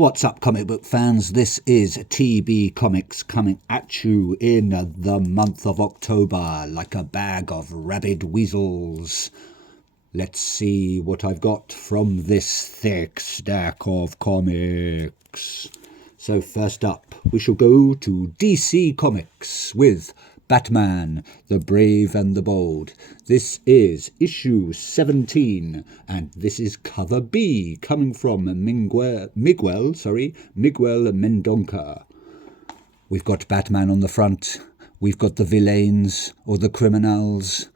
What's up, comic book fans? This is TB Comics coming at you in the month of October like a bag of rabid weasels. Let's see what I've got from this thick stack of comics. So first up, we shall go to DC Comics with Batman, the Brave and the Bold. This is issue 17, and this is cover B, coming from Miguel Mendonca. We've got Batman on the front. We've got the villains, or the criminals,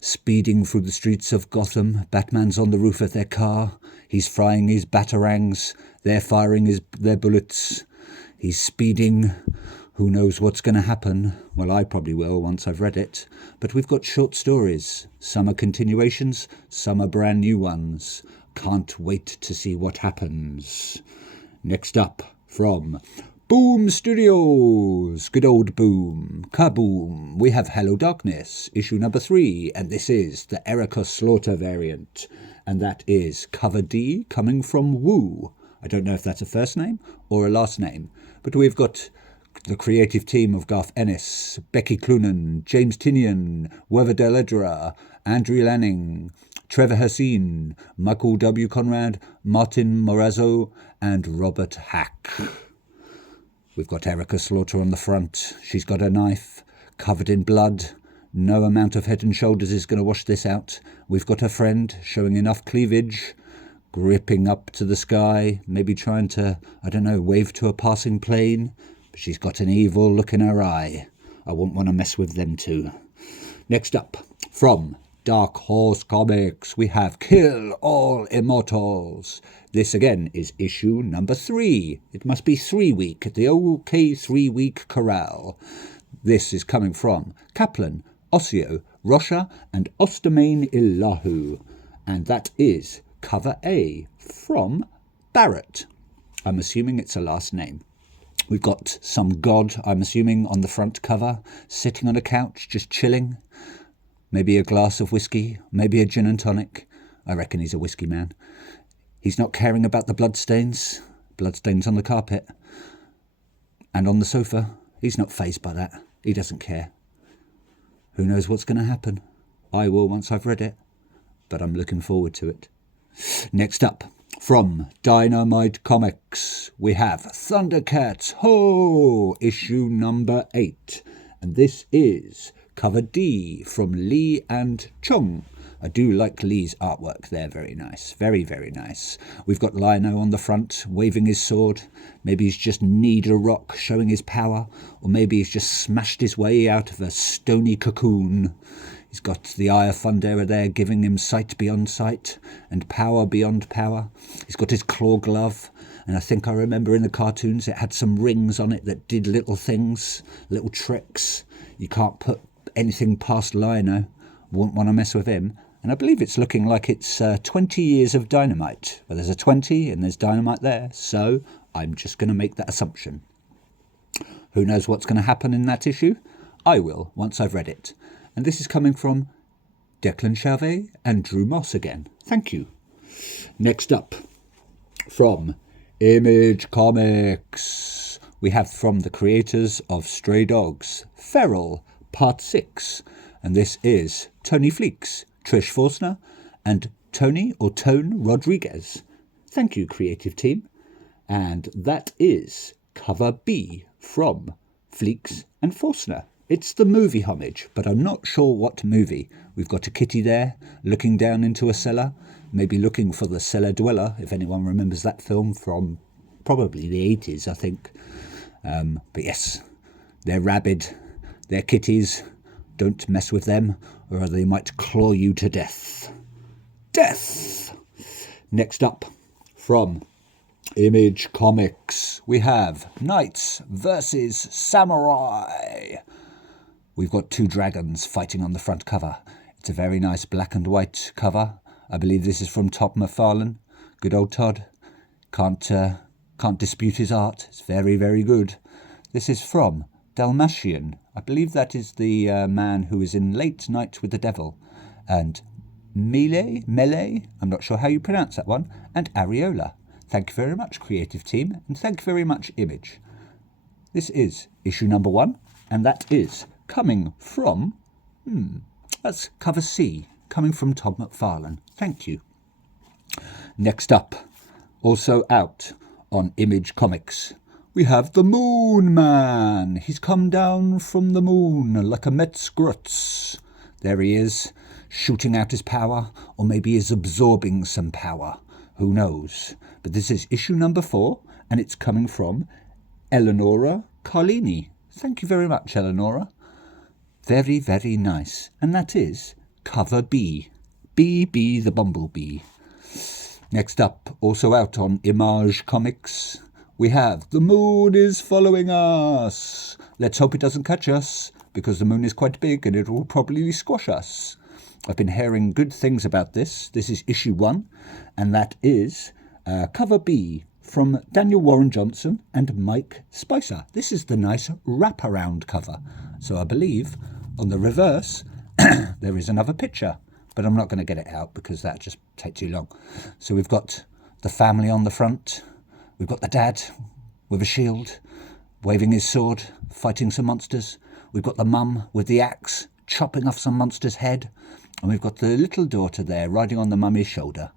speeding through the streets of Gotham. Batman's on the roof of their car. He's frying his batarangs. They're firing their bullets. He's speeding. Who knows what's going to happen? Well, I probably will once I've read it. But we've got short stories. Some are continuations, some are brand new ones. Can't wait to see what happens. Next up, from Boom Studios. Good old Boom. Kaboom. We have Hello Darkness, issue number 3. And this is the Erica Slaughter variant. And that is cover D, coming from Woo. I don't know if that's a first name or a last name. But we've got the creative team of Garth Ennis, Becky Cloonan, James Tynion, Werther Dell'Edera, Andrew Lanning, Trevor Hassin, Michael W. Conrad, Martin Morazzo, and Robert Hack. We've got Erica Slaughter on the front. She's got a knife, covered in blood. No amount of Head and Shoulders is going to wash this out. We've got her friend showing enough cleavage, gripping up to the sky, maybe trying to, wave to a passing plane. But she's got an evil look in her eye. I wouldn't want to mess with them too. Next up, from Dark Horse Comics, we have Kill All Immortals. This again is issue number 3. It must be 3 week, the OK 3 week corral. This is coming from Kaplan, Ossio, Rocha, and Ostermain Illahu. And that is cover A from Barrett. I'm assuming it's a last name. We've got some god, I'm assuming, on the front cover, sitting on a couch, just chilling. Maybe a glass of whiskey, maybe a gin and tonic. I reckon he's a whiskey man. He's not caring about the bloodstains on the carpet. And on the sofa, he's not fazed by that. He doesn't care. Who knows what's going to happen? I will once I've read it, but I'm looking forward to it. Next up, from Dynamite Comics, we have Thundercats Ho! Issue number 8. And this is cover D from Lee and Chung. I do like Lee's artwork there, very nice. Very, very nice. We've got Lion-O on the front, waving his sword. Maybe he's just kneed a rock, showing his power. Or maybe he's just smashed his way out of a stony cocoon. He's got the Eye of Thundera there, giving him sight beyond sight and power beyond power. He's got his claw glove, and I think I remember in the cartoons it had some rings on it that did little things, little tricks. You can't put anything past Lion-O. Wouldn't want to mess with him. And I believe it's looking like it's 20 years of Dynamite. Well, there's a 20 and there's Dynamite there, so I'm just going to make that assumption. Who knows what's going to happen in that issue? I will, once I've read it. And this is coming from Declan Chauvet and Drew Moss again. Thank you. Next up, from Image Comics, we have from the creators of Stray Dogs, Feral, Part 6. And this is Tony Fleeks, Trish Forstner, and Tone Rodriguez. Thank you, creative team. And that is cover B from Fleeks and Forstner. It's the movie homage, but I'm not sure what movie. We've got a kitty there, looking down into a cellar, maybe looking for the cellar dweller, if anyone remembers that film from probably the 80s, I think. But yes, they're rabid, they're kitties. Don't mess with them, or they might claw you to death. Death! Next up, from Image Comics, we have Knights versus Samurai. We've got 2 dragons fighting on the front cover. It's a very nice black and white cover. I believe this is from Todd McFarlane. Good old Todd. Can't dispute his art. It's very, very good. This is from Dalmatian. I believe that is the man who is in Late Night with the Devil. And Melee, I'm not sure how you pronounce that one, and Areola. Thank you very much, creative team, and thank you very much, Image. This is issue number 1, and that is coming from, that's cover C, coming from Todd McFarlane. Thank you. Next up, also out on Image Comics, we have the Moon Man. He's come down from the moon like a Metzgrutz. There he is, shooting out his power, or maybe he's absorbing some power. Who knows? But this is issue number 4, and it's coming from Eleonora Carlini. Thank you very much, Eleonora. Very, very nice. And that is cover B. B the Bumblebee. Next up, also out on Image Comics, we have The Moon is Following Us. Let's hope it doesn't catch us, because the moon is quite big and it will probably squash us. I've been hearing good things about this. This is issue 1, and that is cover B from Daniel Warren Johnson and Mike Spicer. This is the nice wraparound cover. So I believe on the reverse there is another picture, but I'm not going to get it out because that just takes too long. So we've got the family on the front. We've got the dad with a shield, waving his sword, fighting some monsters. We've got the mum with the axe, chopping off some monster's head. And we've got the little daughter there riding on the mummy's shoulder.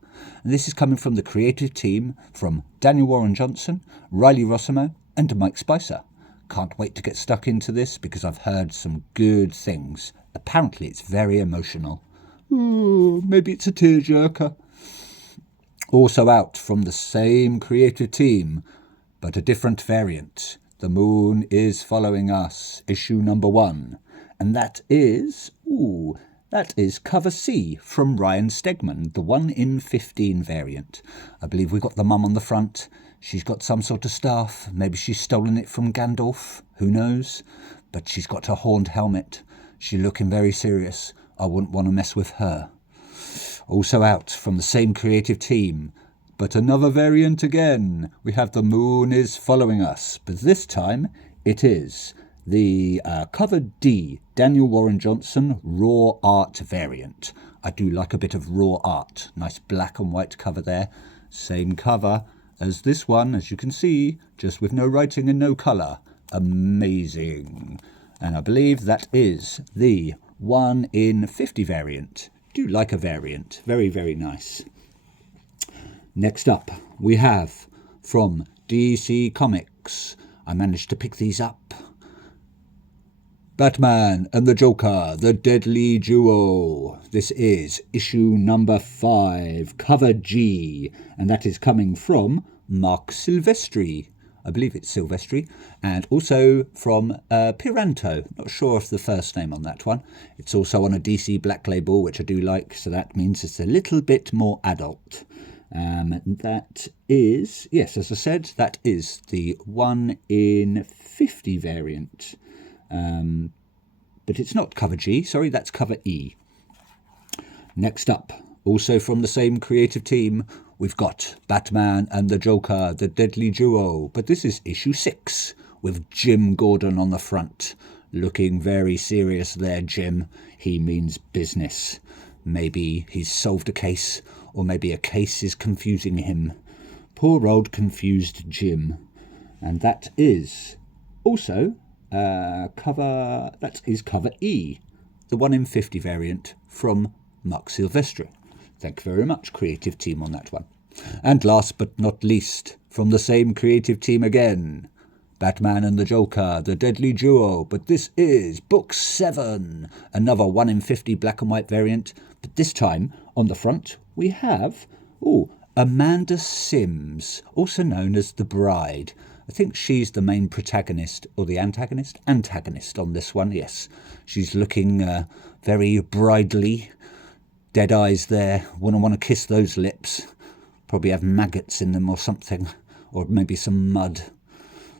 And this is coming from the creative team from Daniel Warren Johnson, Riley Rossimo, and Mike Spicer. Can't wait to get stuck into this because I've heard some good things. Apparently it's very emotional. Ooh, maybe it's a tearjerker. Also out from the same creative team, but a different variant. The Moon is Following Us, issue number 1. And that is cover C from Ryan Stegman, the 1 in 15 variant. I believe we've got the mum on the front. She's got some sort of staff. Maybe she's stolen it from Gandalf. Who knows? But she's got her horned helmet. She's looking very serious. I wouldn't want to mess with her. Also out from the same creative team, but another variant again. We have The Moon is Following Us, but this time it is the cover D, Daniel Warren Johnson raw art variant. I do like a bit of raw art. Nice black and white cover there. Same cover as this one, as you can see, just with no writing and no colour. Amazing. And I believe that is the 1 in 50 variant. Do like a variant. Very, very nice. Next up, we have from DC Comics. I managed to pick these up. Batman and the Joker, the Deadly Duo. This is issue number 5, cover G, and that is coming from Mark Silvestri. I believe it's Silvestri, and also from Piranto. Not sure of the first name on that one. It's also on a DC Black Label, which I do like, so that means it's a little bit more adult. That is, yes, as I said, that is the 1 in 50 variant. But it's not cover G, sorry, that's cover E. Next up, also from the same creative team, we've got Batman and the Joker, the Deadly Duo. But this is issue 6, with Jim Gordon on the front. Looking very serious there, Jim. He means business. Maybe he's solved a case, or maybe a case is confusing him. Poor old confused Jim. And that is also cover E, the 1 in 50 variant from Mark Silvestri. Thank you very much, creative team, on that one. And last but not least, from the same creative team again, Batman and the Joker, the Deadly Duo. But this is book 7, another 1 in 50 black and white variant. But this time, on the front, we have Amanda Sims, also known as the Bride. I think she's the main protagonist, or the antagonist? Antagonist on this one, yes. She's looking very bridely. Dead eyes there. Wouldn't want to kiss those lips. Probably have maggots in them or something. Or maybe some mud.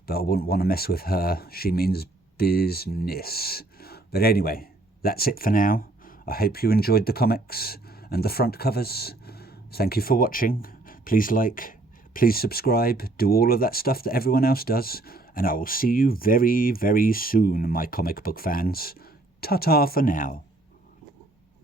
But I wouldn't want to mess with her. She means business. But anyway, that's it for now. I hope you enjoyed the comics and the front covers. Thank you for watching. Please like, please subscribe, do all of that stuff that everyone else does. And I will see you very, very soon, my comic book fans. Ta-ta for now.